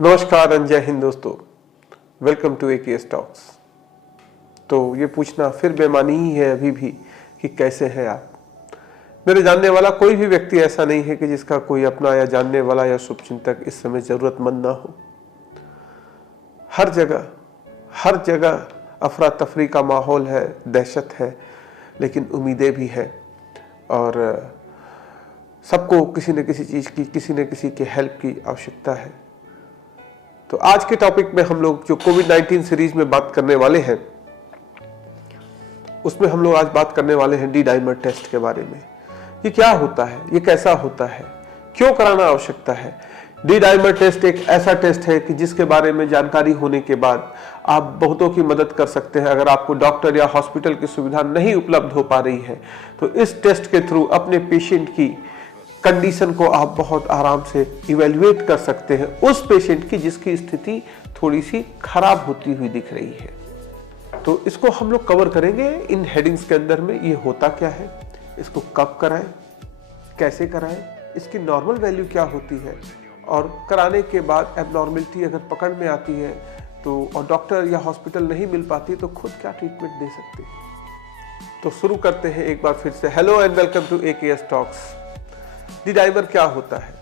नमस्कार एंड जय हिंद दोस्तों, वेलकम टू AKS टॉक्स। तो ये पूछना फिर बेमानी ही है अभी भी कि कैसे हैं आप। मेरे जानने वाला कोई भी व्यक्ति ऐसा नहीं है कि जिसका कोई अपना या जानने वाला या शुभचिंतक इस समय जरूरतमंद ना हो। हर जगह अफरा तफरी का माहौल है, दहशत है, लेकिन उम्मीदें भी है और सबको किसी न किसी चीज़ की, किसी न किसी के हेल्प की आवश्यकता है। तो आज के टॉपिक में हम लोग जो कोविड-19 सीरीज में बात करने वाले हैं, उसमें हम लोग आज बात करने वाले हैं डी डाइमर टेस्ट के बारे में। ये क्या होता है, ये कैसा होता है, क्यों कराना आवश्यकता है। डी डाइमर टेस्ट एक ऐसा टेस्ट है कि जिसके बारे में जानकारी होने के बाद आप बहुतों की मदद कर सकते हैं। अगर आपको डॉक्टर या हॉस्पिटल की सुविधा नहीं उपलब्ध हो पा रही है तो इस टेस्ट के थ्रू अपने पेशेंट की कंडीशन को आप बहुत आराम से इवेल्युएट कर सकते हैं, उस पेशेंट की जिसकी स्थिति थोड़ी सी खराब होती हुई दिख रही है। तो इसको हम लोग कवर करेंगे इन हेडिंग्स के अंदर में। ये होता क्या है, इसको कब कराएं, कैसे कराएं, इसकी नॉर्मल वैल्यू क्या होती है, और कराने के बाद एबनॉर्मलिटी अगर पकड़ में आती है तो और डॉक्टर या हॉस्पिटल नहीं मिल पाती तो खुद क्या ट्रीटमेंट दे सकते हैं। तो शुरू करते हैं एक बार फिर से। Hello and welcome to AKS talks. D dimer क्या होता है?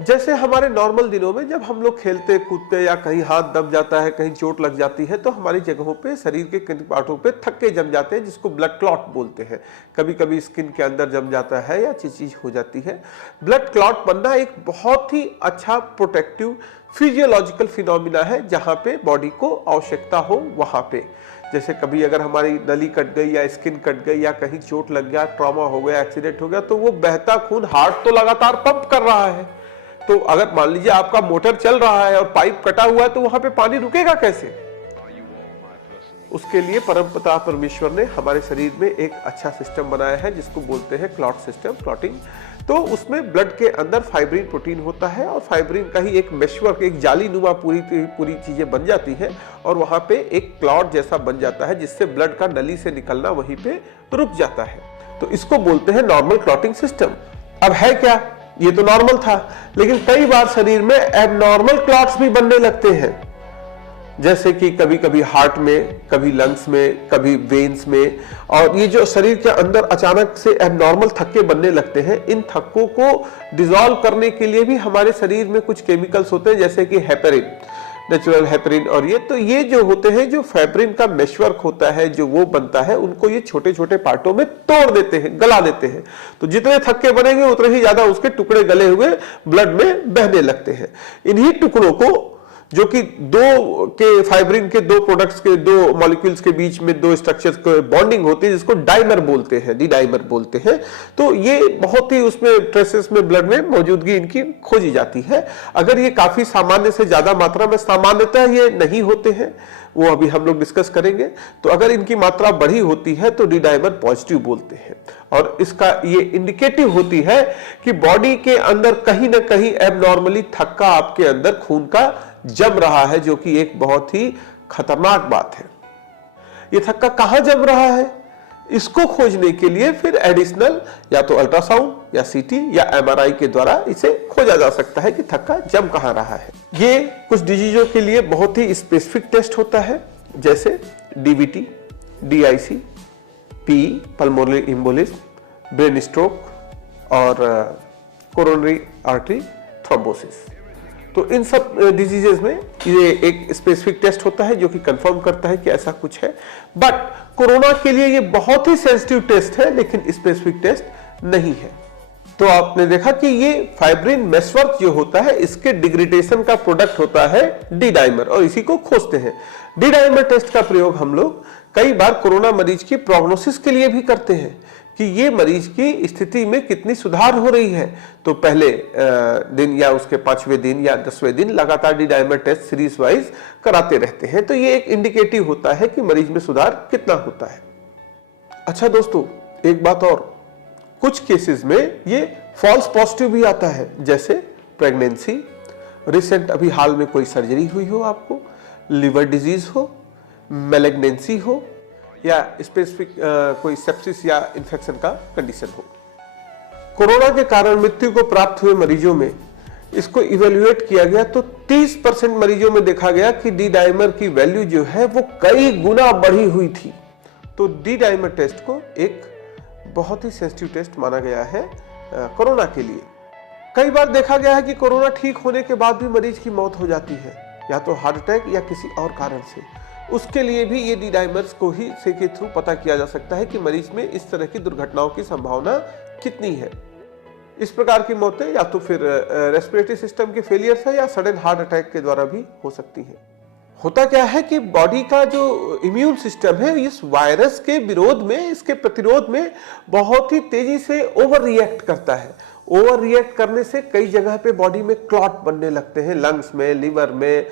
जैसे हमारे नॉर्मल दिनों में जब हम लोग खेलते कूदते या कहीं हाथ दब जाता है, कहीं चोट लग जाती है, तो हमारी जगहों पे, शरीर के किन पार्टों पे थक्के जम जाते हैं, जिसको ब्लड क्लॉट बोलते हैं। कभी कभी स्किन के अंदर जम जाता है या चीज हो जाती है। ब्लड क्लॉट बनना एक बहुत ही अच्छा प्रोटेक्टिव फिजियोलॉजिकल फिनोमिना है, जहां पे बॉडी को आवश्यकता हो वहां पे। जैसे कभी अगर हमारी नली कट गई या स्किन कट गई या कहीं चोट लग गया, ट्रॉमा हो गया, एक्सीडेंट हो गया, तो वो बहता खून हार्ट तो लगातार पंप कर रहा है। तो अगर मान लीजिए आपका मोटर चल रहा है और पाइप कटा हुआ है तो वहां पे पानी रुकेगा कैसे? उसके लिए परमपिता परमेश्वर ने हमारे शरीर में एक अच्छा सिस्टम बनाया है जिसको बोलते हैं क्लॉट सिस्टम, क्लॉटिंग। तो उसमें ब्लड के अंदर फाइब्रिन प्रोटीन होता है और फाइब्रिन का ही एक मेशवर्क, एक जाली नुमा पूरी चीजें बन जाती है और वहां पे एक क्लॉट जैसा बन जाता है, जिससे ब्लड का नली से निकलना वहीं पे रुक जाता है। तो इसको बोलते हैं नॉर्मल क्लॉटिंग सिस्टम। अब है क्या, ये तो नॉर्मल था, लेकिन कई बार शरीर में एबनॉर्मल क्लॉट्स भी बनने लगते हैं। जैसे कि कभी कभी हार्ट में, कभी लंग्स में, कभी वेन्स में। और ये जो शरीर के अंदर अचानक से एबनॉर्मल थक्के बनने लगते हैं, इन थक्कों को डिसॉल्व करने के लिए भी हमारे शरीर में कुछ केमिकल्स होते हैं, जैसे कि हेपेरिन, नेचुरल हेपेरिन। और ये जो होते हैं, जो फाइब्रिन का मेशवर्क होता है, जो वो बनता है, उनको ये छोटे छोटे पार्टों में तोड़ देते हैं, गला देते हैं। तो जितने थक्के बनेंगे उतने ही ज्यादा उसके टुकड़े गले हुए ब्लड में बहने लगते हैं। इन्हीं टुकड़ों को, जो कि दो के फाइब्रिन के दो प्रोडक्ट्स के, दो मॉलिक्यूल्स के बीच में दो स्ट्रक्चर्स को बॉन्डिंग होती है, जिसको डाइमर बोलते हैं, डी डाइमर बोलते हैं। तो ये बहुत ही उसमें ट्रेसेस में, ब्लड में मौजूदगी इनकी खोजी जाती है। अगर ये काफी सामान्य से ज्यादा मात्रा में, सामान्यतः ये नहीं होते हैं, वो अभी हम लोग डिस्कस करेंगे। तो अगर इनकी मात्रा बढ़ी होती है तो डी डाइमर पॉजिटिव बोलते हैं, और इसका ये इंडिकेटिव होती है कि बॉडी के अंदर कहीं ना कहीं एबनॉर्मली थक्का आपके अंदर खून का जम रहा है, जो कि एक बहुत ही खतरनाक बात है। ये थक्का कहां जम रहा है, इसको खोजने के लिए फिर एडिशनल या तो अल्ट्रासाउंड या CT या MRI के द्वारा इसे खोजा जा सकता है कि थक्का जम कहां रहा है। ये कुछ डिजीजों के लिए बहुत ही स्पेसिफिक टेस्ट होता है, जैसे DVT, DIC, PE, pulmonary embolism, brain stroke और कोरोनरी आर्टरी थ्रोम्बोसिस। तो इन सब डिजीजेस में ये एक स्पेसिफिक टेस्ट होता है जो कि कंफर्म करता है कि ऐसा कुछ है। बट कोरोना के लिए ये बहुत ही सेंसिटिव टेस्ट है, लेकिन स्पेसिफिक टेस्ट नहीं है। तो आपने देखा कि ये फाइब्रिन मेशवर्क जो होता है, इसके डिग्रेडेशन का प्रोडक्ट होता है डी डाइमर, और इसी को खोजते हैं। डी डाइमर टेस्ट का प्रयोग हम लोग कई बार कोरोना मरीज की प्रोग्नोसिस के लिए भी करते हैं कि ये मरीज की स्थिति में कितनी सुधार हो रही है। तो पहले दिन या उसके 5वें दिन या 10वें दिन लगातार D dimer test series wise कराते रहते हैं। तो ये एक इंडिकेटिव होता है कि मरीज में सुधार कितना होता है। अच्छा दोस्तों, एक बात और, कुछ केसेस में ये फॉल्स पॉजिटिव भी आता है, जैसे प्रेगनेंसी, रिसेंट अभी हाल में कोई सर्जरी हुई हो, आपको लिवर डिजीज हो, मैलिग्नेंसी हो, या स्पेसिफिक कोई सेप्सिस या इन्फेक्शन का कंडीशन हो। कोरोना के कारण मृत्यु को प्राप्त हुए मरीजों में इसको इवेल्युएट किया गया तो 30% मरीजों में देखा गया कि डी डाइमर की वैल्यू जो है वो कई गुना बढ़ी हुई थी। तो डी डाइमर टेस्ट को एक बहुत ही सेंसिटिव टेस्ट माना गया है कोरोना के लिए। कई बार देखा गया है कि कोरोना ठीक होने के बाद भी मरीज की मौत हो जाती है, या तो हार्ट अटैक या किसी और कारण से। उसके लिए भी ये डी डाइमर्स को ही से के थ्रू पता किया जा सकता है कि मरीज में इस तरह की दुर्घटनाओं की संभावना कितनी है। इस प्रकार की मौतें या तो फिर रेस्पिरेटरी सिस्टम के फेलियर से या सडन हार्ट अटैक के द्वारा भी हो सकती है। होता क्या है कि बॉडी का जो इम्यून सिस्टम है इस वायरस के विरोध में, इसके प्रतिरोध में बहुत ही तेजी से ओवर रिएक्ट करता है। ओवर रिएक्ट करने से कई जगह पे बॉडी में क्लॉट बनने लगते हैं, लंग्स में, लिवर में,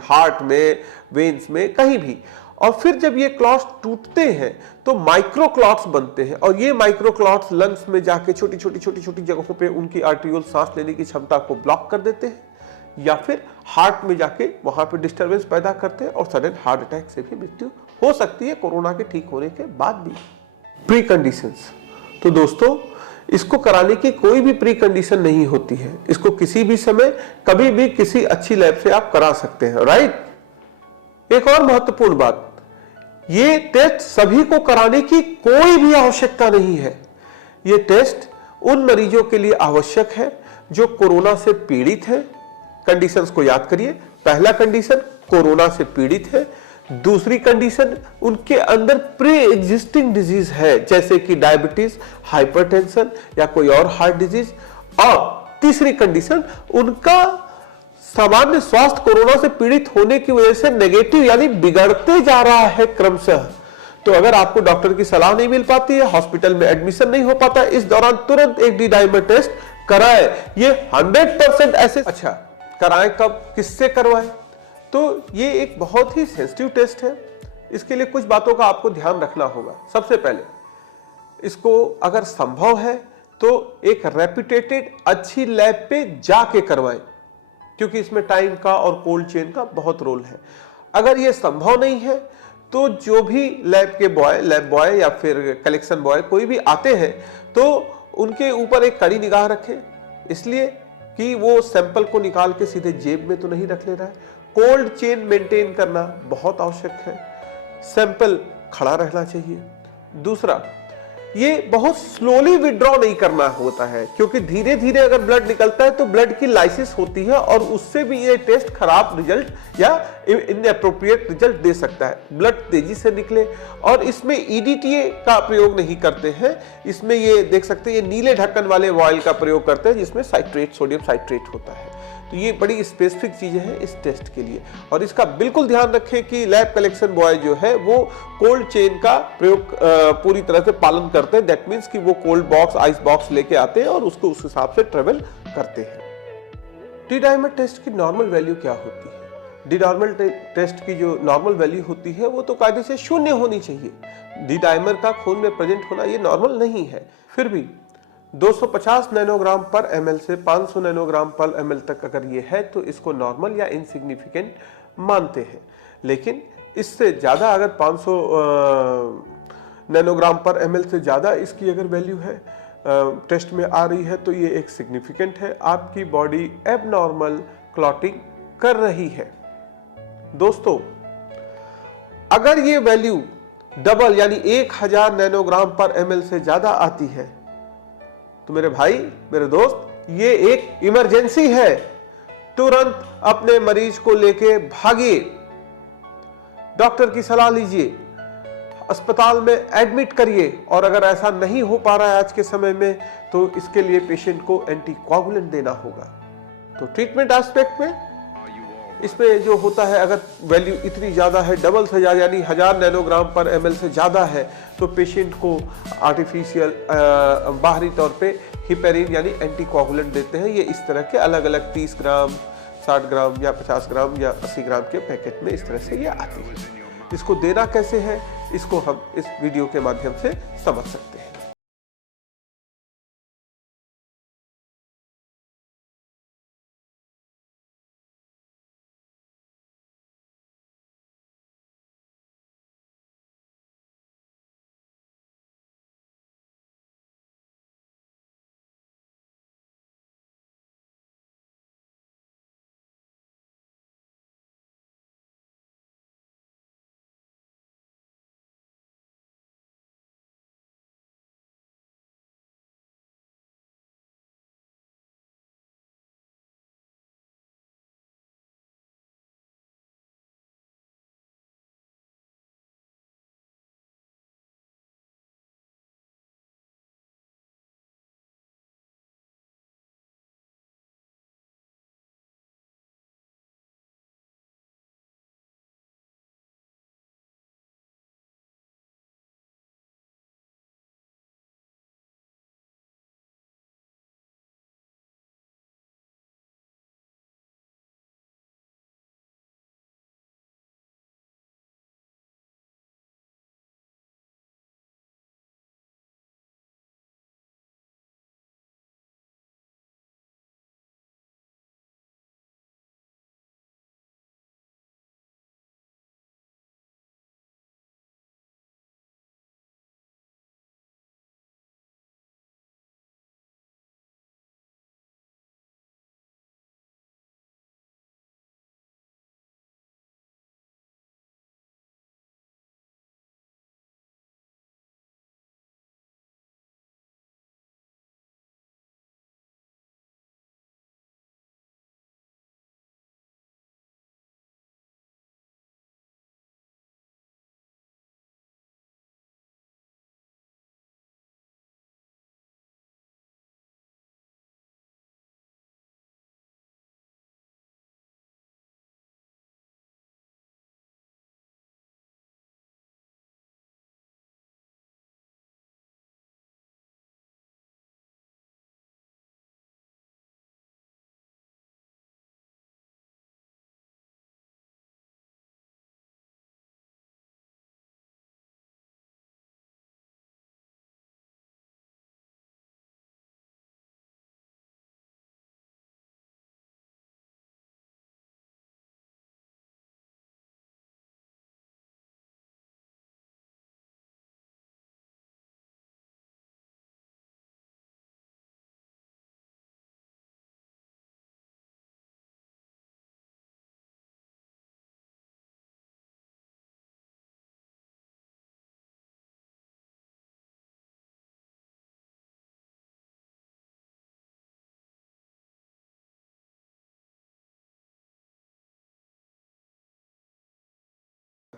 हार्ट में, वेन्स में, कहीं भी। और फिर जब ये क्लॉट्स टूटते हैं तो माइक्रो क्लॉट्स बनते हैं, और ये माइक्रो क्लॉट्स लंग्स में जाके छोटी छोटी जगहों पे उनकी आर्टियोल सांस लेने की क्षमता को ब्लॉक कर देते हैं, या फिर हार्ट में जाके वहां पे डिस्टरबेंस पैदा करते हैं, और सडन हार्ट अटैक से भी मृत्यु हो सकती है कोरोना के ठीक होने के बाद भी। प्री कंडीशंस, तो दोस्तों इसको कराने की कोई भी प्री कंडीशन नहीं होती है। इसको किसी भी समय कभी भी किसी अच्छी लैब से आप करा सकते हैं, राइट। एक और महत्वपूर्ण बात, ये टेस्ट सभी को कराने की कोई भी आवश्यकता नहीं है। ये टेस्ट उन मरीजों के लिए आवश्यक है जो कोरोना से पीड़ित है। कंडीशंस को याद करिए। पहला कंडीशन कोरोना से पीड़ित है, दूसरी कंडीशन उनके अंदर प्री एग्जिस्टिंग डिजीज है जैसे कि डायबिटीज, हाइपरटेंशन या कोई और हार्ट डिजीज, और तीसरी कंडीशन उनका सामान्य स्वास्थ्य कोरोना से पीड़ित होने की वजह से नेगेटिव यानी बिगड़ते जा रहा है क्रमशः। तो अगर आपको डॉक्टर की सलाह नहीं मिल पाती है, हॉस्पिटल में एडमिशन नहीं हो पाता, इस दौरान तुरंत एक डी डाइमर टेस्ट कराएं। ये 100% ऐसे। अच्छा, कराएं कब, किससे करवाएं? तो ये एक बहुत ही सेंसिटिव टेस्ट है। इसके लिए कुछ बातों का आपको ध्यान रखना होगा। सबसे पहले इसको अगर संभव है तो एक रेप्यूटेटेड अच्छी लैब पे जाके करवाएं, क्योंकि इसमें टाइम का और कोल्ड चेन का बहुत रोल है। अगर ये संभव नहीं है तो जो भी लैब के बॉय, लैब बॉय या फिर कलेक्शन बॉय कोई भी आते हैं तो उनके ऊपर एक कड़ी निगाह रखें, इसलिए कि वो सैंपल को निकाल के सीधे जेब में तो नहीं रख ले रहा है। कोल्ड चेन मेंटेन करना बहुत आवश्यक है। सैंपल खड़ा रहना चाहिए। दूसरा, ये बहुत स्लोली विड्रॉ नहीं करना होता है, क्योंकि धीरे धीरे अगर ब्लड निकलता है तो ब्लड की लाइसिस होती है और उससे भी ये टेस्ट खराब रिजल्ट या इनएप्रोप्रिएट रिजल्ट दे सकता है। ब्लड तेजी से निकले, और इसमें ईडीटीए का प्रयोग नहीं करते हैं। इसमें ये देख सकते हैं, ये नीले ढक्कन वाले वॉयल का प्रयोग करते हैं जिसमें साइट्रेट, सोडियम साइट्रेट होता है। तो ये बड़ी स्पेसिफिक चीजें हैं इस टेस्ट के लिए, और इसका बिल्कुल ध्यान रखें कि लैब कलेक्शन बॉय जो है वो कोल्ड चेन का प्रयोग पूरी तरह से पालन करते हैं। दैट मीन्स कि वो कोल्ड बॉक्स, आइस बॉक्स लेके आते हैं और उसको उस हिसाब से ट्रेवल करते हैं। डी डाइमर टेस्ट की नॉर्मल वैल्यू क्या होती है? डी डाइमर टेस्ट की जो नॉर्मल वैल्यू होती है वो तो कायदे से 0 होनी चाहिए। डी डाइमर का खून में प्रेजेंट होना ये नॉर्मल नहीं है। फिर भी 250 नैनोग्राम पर ml से 500 नैनोग्राम पर ml तक अगर ये है तो इसको नॉर्मल या इनसिग्निफिकेंट मानते हैं। लेकिन इससे ज़्यादा अगर 500 नैनोग्राम पर ml से ज़्यादा इसकी अगर वैल्यू है टेस्ट में आ रही है तो ये एक सिग्निफिकेंट है, आपकी बॉडी एबनॉर्मल क्लॉटिंग कर रही है। दोस्तों, अगर ये वैल्यू डबल यानी 1000 नैनोग्राम पर ml से ज़्यादा आती है तो मेरे भाई, मेरे दोस्त, ये एक इमरजेंसी है। तुरंत अपने मरीज को लेके भागिए, डॉक्टर की सलाह लीजिए, अस्पताल में एडमिट करिए, और अगर ऐसा नहीं हो पा रहा है आज के समय में तो इसके लिए पेशेंट को एंटीकोगुलेंट देना होगा। तो ट्रीटमेंट एस्पेक्ट में इसमें जो होता है, अगर वैल्यू इतनी ज़्यादा है, डबल से ज़्यादा यानी 1000 नैनोग्राम पर ml से ज़्यादा है, तो पेशेंट को आर्टिफिशियल बाहरी तौर पे हिपेरिन यानी एंटीकोगुलेंट देते हैं। ये इस तरह के अलग अलग 30 ग्राम, 60 ग्राम या 50 ग्राम या 80 ग्राम के पैकेट में इस तरह से ये आती है। इसको देना कैसे है, इसको हम इस वीडियो के माध्यम से समझ सकते हैं।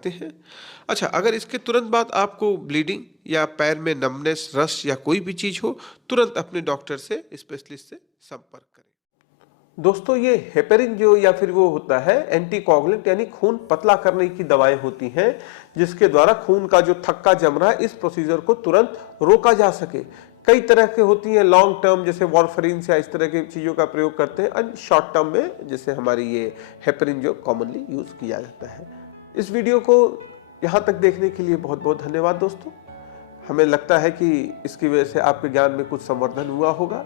सकते हैं। अच्छा, अगर इसके तुरंत बाद आपको ब्लीडिंग या पैर में नमनेस, रस या कोई भी चीज़ हो, तुरंत अपने डॉक्टर से, स्पेशलिस्ट से संपर्क करें। दोस्तों, ये हेपेरिन जो या फिर वो होता है एंटीकोगुलेंट, यानी खून पतला करने की दवाएं होती हैं, जिसके द्वारा खून का जो थक्का जम रहा है इस प्रोसीजर को तुरंत रोका जा सके। कई तरह के होती हैं, लॉन्ग टर्म जैसे वारफरीन या इस तरह की चीज़ों का प्रयोग करते हैं, और शॉर्ट टर्म में जैसे हमारी ये हेपेरिन जो कॉमनली यूज़ किया जाता है। इस वीडियो को यहाँ तक देखने के लिए बहुत बहुत धन्यवाद दोस्तों। हमें लगता है कि इसकी वजह से आपके ज्ञान में कुछ संवर्धन हुआ होगा।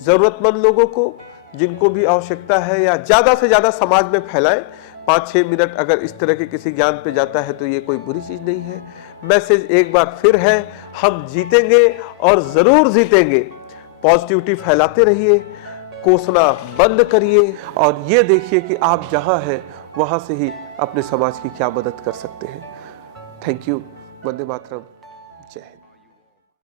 ज़रूरतमंद लोगों को, जिनको भी आवश्यकता है, या ज़्यादा से ज़्यादा समाज में फैलाएं। 5-6 मिनट अगर इस तरह के किसी ज्ञान पे जाता है तो ये कोई बुरी चीज़ नहीं है। मैसेज एक बार फिर है, हम जीतेंगे और ज़रूर जीतेंगे। पॉजिटिविटी फैलाते रहिए, कोसना बंद करिए, और ये देखिए कि आप जहाँ हैं वहाँ से ही अपने समाज की क्या मदद कर सकते हैं। Thank you. वंदे मातरम। जय हिंद।